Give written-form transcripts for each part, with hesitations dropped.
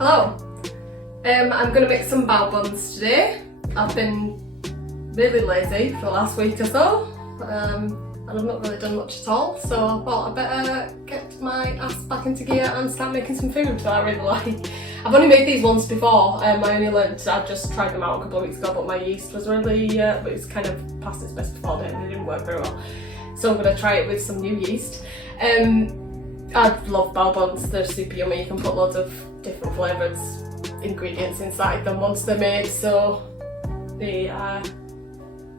Hello! I'm going to make some bao buns today. I've been really lazy for the last week or so, and I've not really done much at all, so I thought I'd better get my ass back into gear and start making some food that I really like. I've only made these once before, I just tried them out a couple of weeks ago, but my yeast was really, it was kind of past its best before date and it didn't work very well. So I'm going to try it with some new yeast. I love bao buns, they're super yummy. You can put loads of different flavoured ingredients inside them once they're made, so they are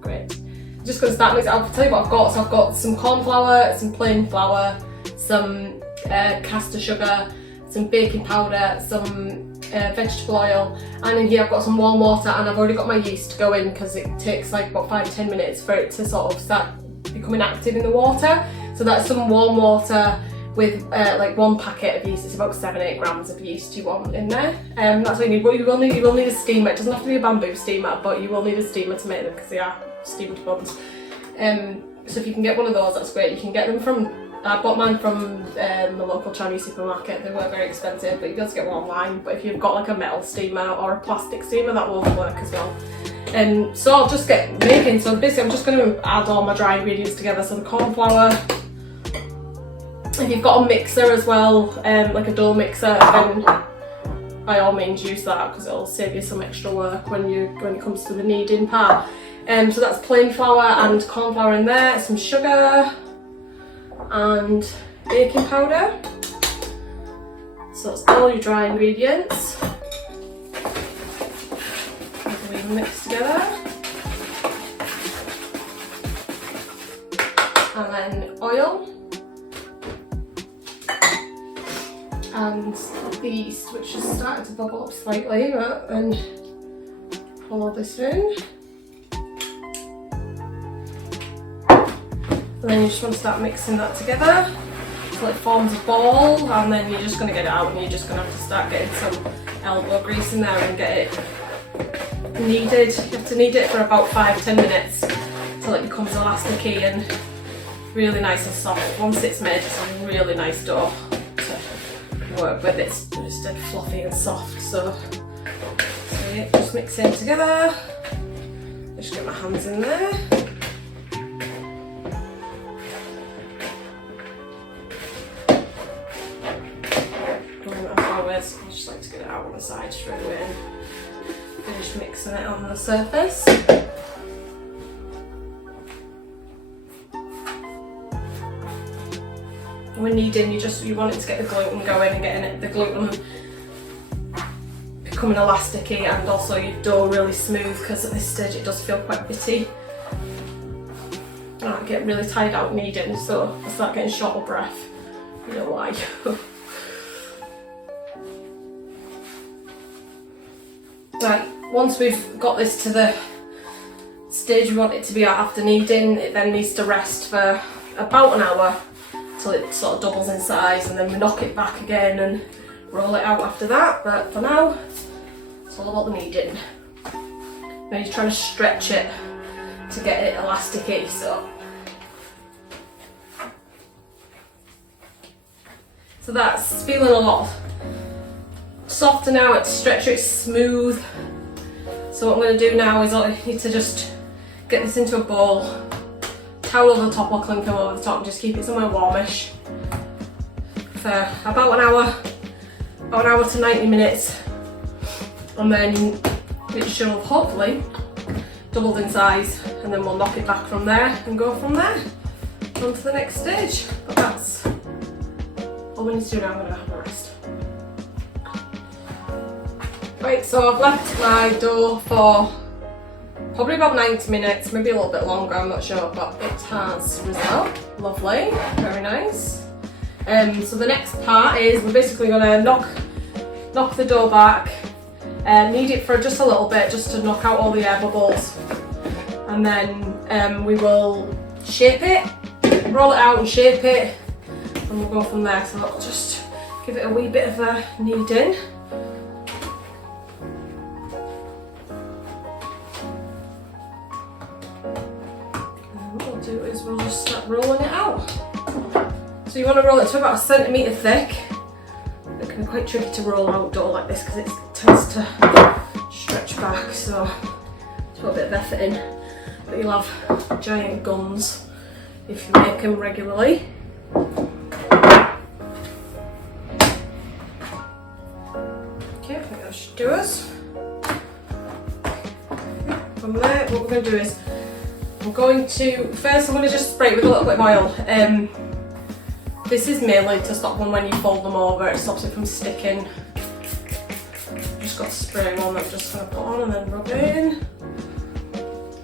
great. I'm just going to start mixing. I'll tell you what I've got. So I've got some corn flour, some plain flour, some caster sugar, some baking powder, some vegetable oil, and in here I've got some warm water, and I've already got my yeast going because it takes like about 5-10 minutes for it to sort of start becoming active in the water. So that's some warm water with like 1 packet of yeast. It's about 7-8 grams of yeast you want in there. That's what you need. But you will need a steamer. It doesn't have to be a bamboo steamer, but you will need a steamer to make them because they are steamed buns. So if you can get one of those, that's great. You can get them from, I bought mine from the local Chinese supermarket. They were very expensive, but you'll be able to get one online. But if you've got like a metal steamer or a plastic steamer, that will work as well. So I'll just get making. So basically I'm just going to add all my dry ingredients together. So the corn flour. If you've got a mixer as well, like a dough mixer, then by all means use that because it'll save you some extra work when it comes to the kneading part. So that's plain flour and corn flour in there, some sugar and baking powder. So that's all your dry ingredients. We mix together. And then oil. And the yeast, which has started to bubble up slightly, and follow this in. And then you just want to start mixing that together so it forms a ball, and then you're just going to get it out, and you're just going to have to start getting some elbow grease in there and get it kneaded. You have to knead it for about 5-10 minutes until it becomes elasticy and really nice and soft. Once it's made, it's a really nice dough work with. It's just fluffy and soft, so yeah, just mix it together. Just get my hands in there. As I just like to get it out on the side straight away and finish mixing it on the surface. When kneading, you want it to get the gluten going and getting the gluten becoming elasticy, and also your dough really smooth because at this stage it does feel quite bitty. I get really tired out kneading, so I start getting short of breath. You know why? Right, once we've got this to the stage we want it to be at after kneading, it then needs to rest for about an hour till it sort of doubles in size, and then we knock it back again and roll it out after that. But for now, it's all about the kneading. Now you're trying to stretch it to get it elasticy, so that's feeling a lot softer now. It's stretchy, it's smooth. So what I'm going to do now is I need to just get this into a bowl, towel over the top or cling film over the top, and just keep it somewhere warmish for about an hour to 90 minutes, and then it should have hopefully doubled in size, and then we'll knock it back from there and go from there on to the next stage. But that's all we need to do now. I'm going to have a rest. Right, so I've left my dough for probably about 90 minutes, maybe a little bit longer, I'm not sure, but it has risen up. Lovely, very nice. So the next part is we're basically going to knock the dough back, knead it for just a little bit, just to knock out all the air bubbles, and then we will shape it, roll it out and shape it, and we'll go from there. So I'll just give it a wee bit of a kneading. Is we'll just start rolling it out. So you want to roll it to about 1 centimetre thick. It can can be quite tricky to roll out dough like this because it tends to stretch back, so put a bit of effort in. But you'll have giant guns if you make them regularly. Okay, I think that should do us. From there, what we're going to do is I'm going to just spray it with a little bit of oil. This is mainly to stop them when you fold them over, it stops it from sticking. Just got spray on that I'm just going to put on and then rub it in.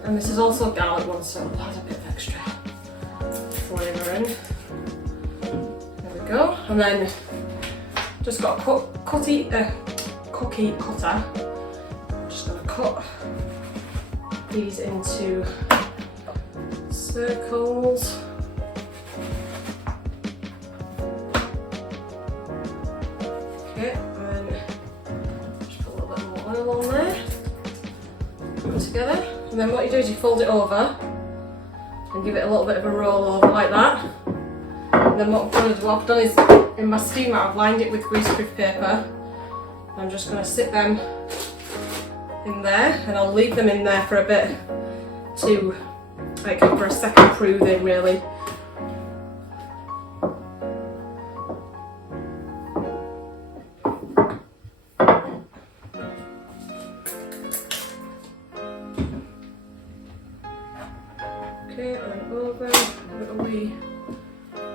And this is also a garlic one, so it has a bit of extra flavour in. There we go. And then just got a cookie cutter. I'm just going to cut these into circles. Okay, and then just put a little bit more oil on there. Put them together. And then what you do is you fold it over and give it a little bit of a roll over like that. And then what I've done is in my steamer I've lined it with greaseproof paper. I'm just going to sit them in there and I'll leave them in there for a bit to, like, for a second proving really. Okay, and then over, give it a wee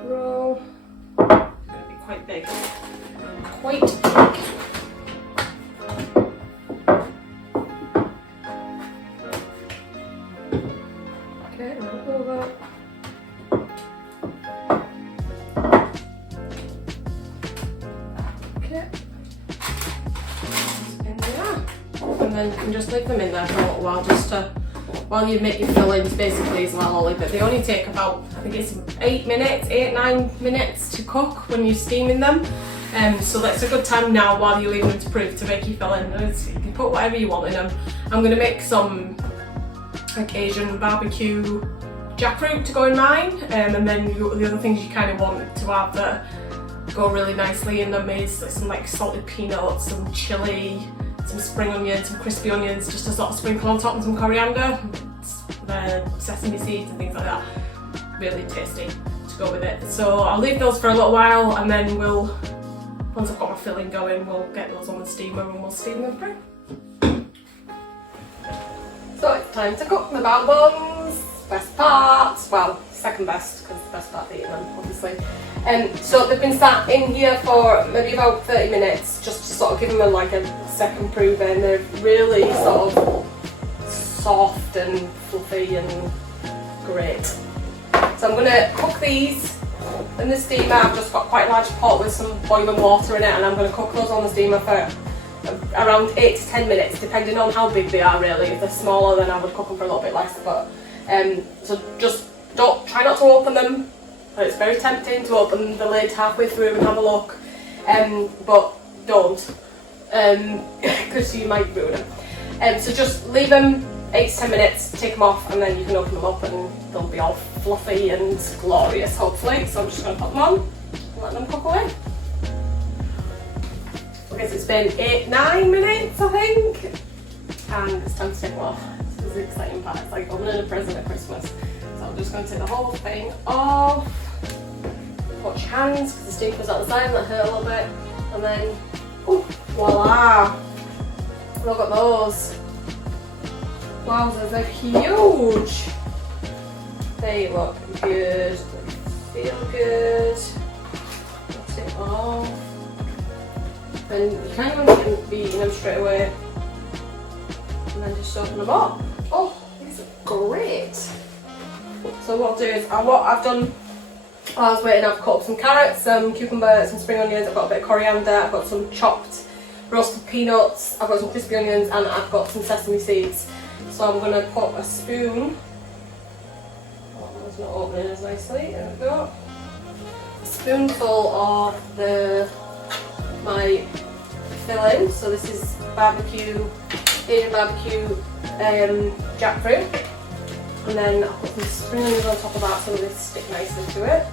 roll. It's going to be quite big. Quite big. Okay, and then over. Okay. In there. And then you can just leave them in there for a little while just to while you make your fillings basically as well, Ollie, but they only take about, I think it's 8, 9 minutes to cook when you're steaming them. So that's a good time now while you leave them to proof to make your filling. You can put whatever you want in them. I'm going to make some like Asian barbecue jackfruit to go in mine, and then the other things you kind of want to have that go really nicely in them is like some like salted peanuts, some chilli, some spring onions, some crispy onions, just to sort of sprinkle on top, and some coriander, sesame seeds and things like that. Really tasty to go with it. So I'll leave those for a little while and then once I've got my filling going, we'll get those on the steamer and we'll steam them through. So it's time to cook my bao buns. Best part, well, second best, because the best part is eating them, obviously. So they've been sat in here for maybe about 30 minutes, just to sort of give them a second proving. They're really sort of soft and fluffy and great. So I'm going to cook these in the steamer. I've just got quite a large pot with some boiling water in it, and I'm going to cook those on the steamer for around 8 to 10 minutes, depending on how big they are really. If they're smaller, then I would cook them for a little bit less, but so just try not to open them. It's very tempting to open the lid halfway through and have a look, but don't, because you might ruin them. So just leave them 8 to 10 minutes, take them off, and then you can open them up and they'll be all fluffy and glorious, hopefully. So I'm just going to put them on and let them cook away. I guess it's been 8-9 minutes, I think, and it's time to take them off. This is the exciting part. It's like opening a present at Christmas. So I'm just going to take the whole thing off. Watch your hands, because the steam comes out the side and that hurt a little bit. And then, ooh, voila! Look at those. Wow, they're huge. They look good. They feel good. That's it all. And you kind of want to be eating them straight away. And then just open them up. Oh, these are great. So what I'll do is, what I've done while I was waiting, I've cut up some carrots, some cucumber, some spring onions, I've got a bit of coriander, I've got some chopped roasted peanuts, I've got some crispy onions, and I've got some sesame seeds. So I'm going to put a spoon, oh, it's not opening as nicely, there we go, a spoonful of my filling. So this is Asian barbecue jackfruit. And then I'll put some spring onions on top of that so they stick nicely to it.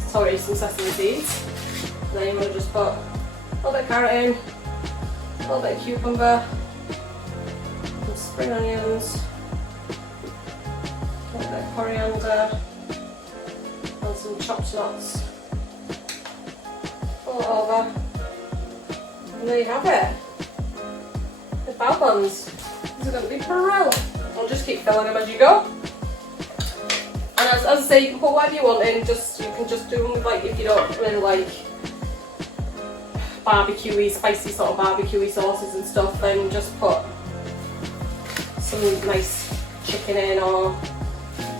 Sorry, some sesame seeds. And then I'm going to just put a little bit of carrot in, a little bit of cucumber, some spring onions, a little bit of coriander, and some chopped nuts. Pull it over, and there you have it. The bao buns. These are going to be brilliant. I'll just keep filling them as you go. And as I say, you can put whatever you want in. You can just do them with, like, if you don't really like barbecuey, spicy sort of barbecuey sauces and stuff, then just put some nice chicken in, or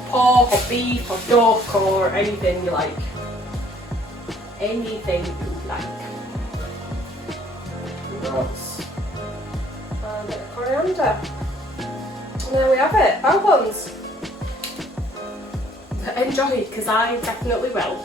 pork or beef or duck or anything you like. Anything you like. Nuts. And a bit of coriander. And there we have it, bao buns. Enjoy, because I definitely will.